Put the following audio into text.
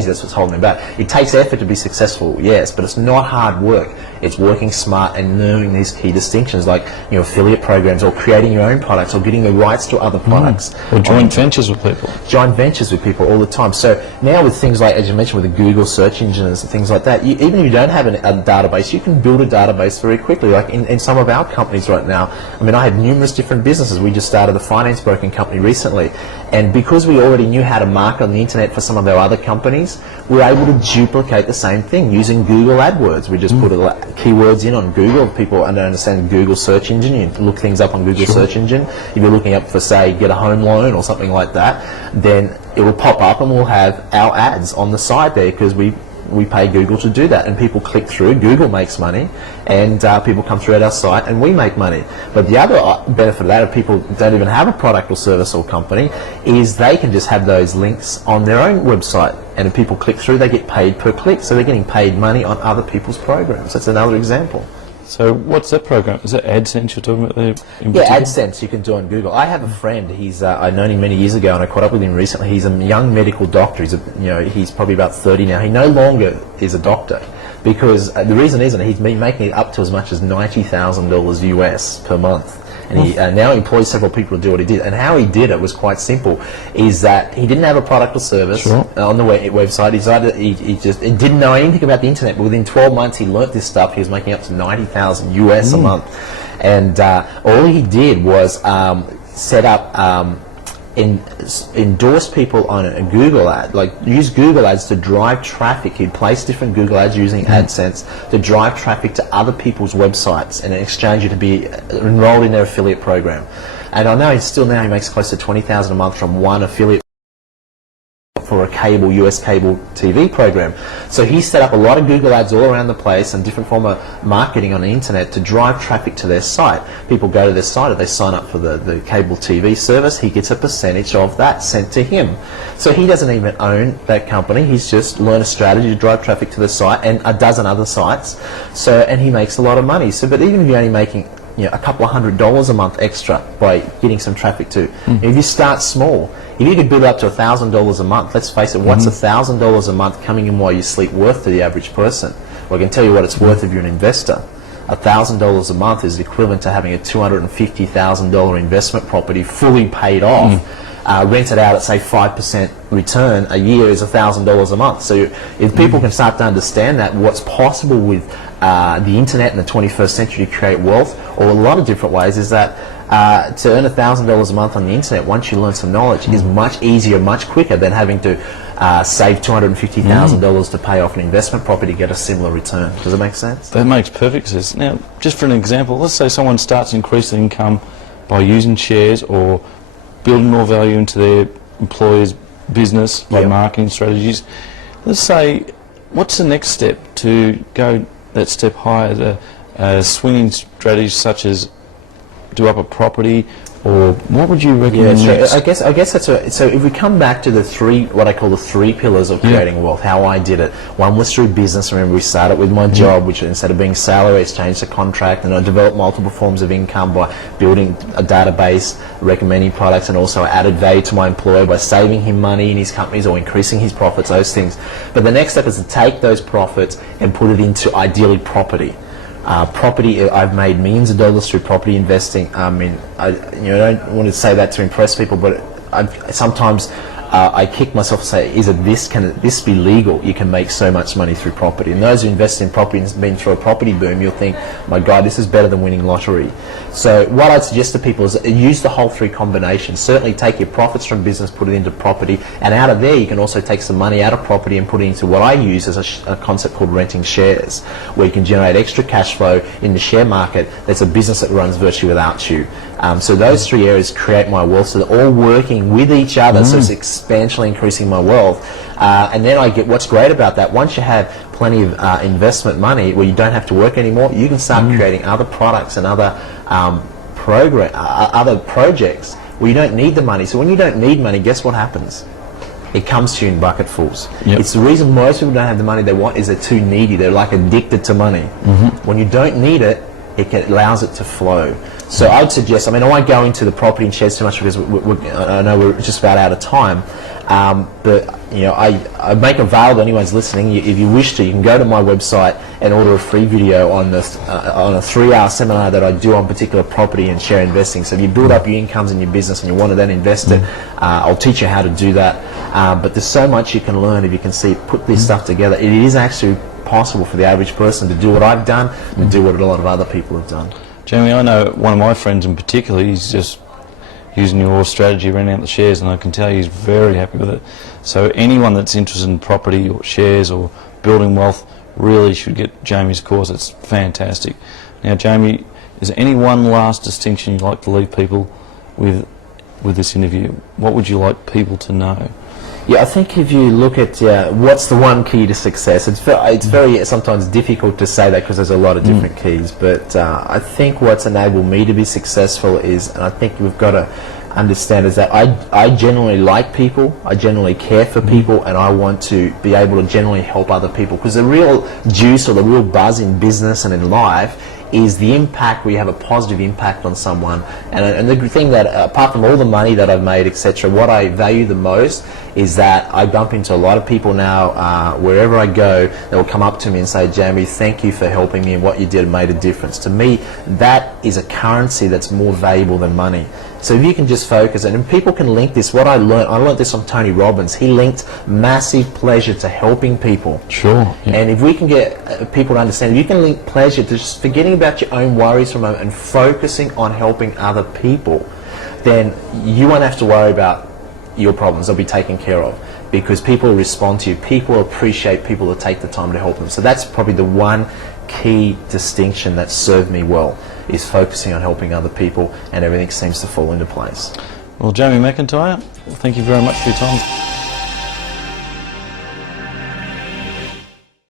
lazy, that's what's holding them back. It takes effort to be successful, yes, but it's not hard work. It's working smart and knowing these key distinctions, like affiliate programs, or creating your own products, or getting the rights to other products. Or joint ventures with people. Joint ventures with people all the time. So now with things like, as you mentioned, with the Google search engines and things like that, even if you don't have a database, you can build a database very quickly. Like in some of our companies right now, I mean, I have numerous different businesses. We just started a finance broking company recently, and because we already knew how to market on the internet for some of our other companies, we were able to duplicate the same thing using Google AdWords. We just put keywords in on Google. People understand Google search engine. You look things up on Google search engine. If you're looking up for, say, get a home loan or something like that, then it will pop up and we'll have our ads on the side there, because we pay Google to do that, and people click through. Google makes money, and people come through at our site, and we make money. But the other benefit of that, if people don't even have a product or service or company, is they can just have those links on their own website, and if people click through, they get paid per click, so they're getting paid money on other people's programs. That's another example. So what's that program? Is that AdSense you're talking about there? Yeah, AdSense you can do on Google. I have a friend. I've known him many years ago, and I caught up with him recently. He's a young medical doctor. He's probably about 30 now. He no longer is a doctor, because the reason is that he's been making it up to as much as $90,000 US per month. And he now employs several people to do what he did. And how he did it was quite simple, is that he didn't have a product or service on the website. He just didn't know anything about the internet, but within 12 months he learnt this stuff. He was making up to 90,000 US a month. And all he did was set up, endorse people on a Google ad, like use Google ads to drive traffic. He'd place different Google ads using AdSense to drive traffic to other people's websites, and in exchange you to be enrolled in their affiliate program. And I know he makes close to $20,000 a month from one affiliate for a US cable TV program. So he set up a lot of Google ads all around the place and different form of marketing on the internet to drive traffic to their site. People go to their site, if they sign up for the cable TV service, he gets a percentage of that sent to him. So he doesn't even own that company. He's just learned a strategy to drive traffic to the site and a dozen other sites. And he makes a lot of money. So, but even if you're only making a couple of $100 a month extra by getting some traffic to, if you start small, if you could build up to $1,000 a month, let's face it, what's $1,000 a month coming in while you sleep worth to the average person? Well, I can tell you what it's worth if you're an investor. $1,000 a month is equivalent to having a $250,000 investment property fully paid off, rented out at say 5% return a year is $1,000 a month. So if people can start to understand that, what's possible with the internet in the 21st century to create wealth, or a lot of different ways, is that to earn $1,000 a month on the internet, once you learn some knowledge, is much easier, much quicker than having to save $250,000 to pay off an investment property to get a similar return. Does it make sense? That makes perfect sense. Now, just for an example, let's say someone starts increasing income by using shares or building more value into their employer's business by marketing strategies. Let's say, what's the next step to go that step higher? Swinging strategies such as do up a property, or what would you recommend next? I guess that's so if we come back to what I call the three pillars of creating wealth, how I did it. One was through business. Remember, we started with my job, which instead of being salary, it's changed to contract, and I developed multiple forms of income by building a database, recommending products, and also added value to my employer by saving him money in his companies or increasing his profits, those things. But the next step is to take those profits and put it into, ideally, property. Property, I've made millions of dollars through property investing. I mean, I don't want to say that to impress people, but sometimes I kick myself and say, can this be legal? You can make so much money through property. And those who invest in property and have been through a property boom, you'll think, my God, this is better than winning lottery. So what I'd suggest to people is use the whole three combinations. Certainly take your profits from business, put it into property, and out of there you can also take some money out of property and put it into what I use as a concept called renting shares, where you can generate extra cash flow in the share market. That's a business that runs virtually without you. So those three areas create my wealth, so they're all working with each other, so it's exponentially increasing my wealth. And then what's great about that, once you have plenty of investment money where you don't have to work anymore, you can start creating other products and other other projects where you don't need the money. So when you don't need money, guess what happens? It comes to you in bucketfuls. It's the reason most people don't have the money they want, is they're too needy. They're like addicted to money. When you don't need it, it allows it to flow. So I'd suggest, I mean, I won't go into the property and shares too much because I know we're just about out of time, but you know, I make available, anyone's listening, if you wish to, you can go to my website and order a free video on this on a 3-hour seminar that I do on particular property and share investing. So if you build up your incomes in your business and you want to then invest it, I'll teach you how to do that. But there's so much you can learn if you can put this stuff together. It is actually possible for the average person to do what I've done and do what a lot of other people have done. Jamie, I know one of my friends in particular, he's just using your strategy, renting out the shares, and I can tell he's very happy with it. So anyone that's interested in property or shares or building wealth really should get Jamie's course. It's fantastic. Now, Jamie, is there any one last distinction you'd like to leave people with this interview? What would you like people to know? Yeah, I think if you look at what's the one key to success, it's very sometimes difficult to say that because there's a lot of different keys, but I think what's enabled me to be successful is, and I think we've got to understand, is that I generally like people, I generally care for people, and I want to be able to generally help other people, because the real juice or the real buzz in business and in life is the impact where you have a positive impact on someone. And the thing that, apart from all the money that I've made, etc., what I value the most is that I bump into a lot of people now, wherever I go, they will come up to me and say, Jamie, thank you for helping me, and what you did made a difference. To me, that is a currency that's more valuable than money. So if you can just focus, and people can link this, I learned this from Tony Robbins. He linked massive pleasure to helping people. Sure. Yeah. And if we can get people to understand, if you can link pleasure to just forgetting about your own worries for a moment and focusing on helping other people, then you won't have to worry about your problems. They'll be taken care of, because people respond to you. People appreciate people that take the time to help them. So that's probably the one key distinction that served me well, is focusing on helping other people, and everything seems to fall into place. Well, Jamie McIntyre, thank you very much for your time.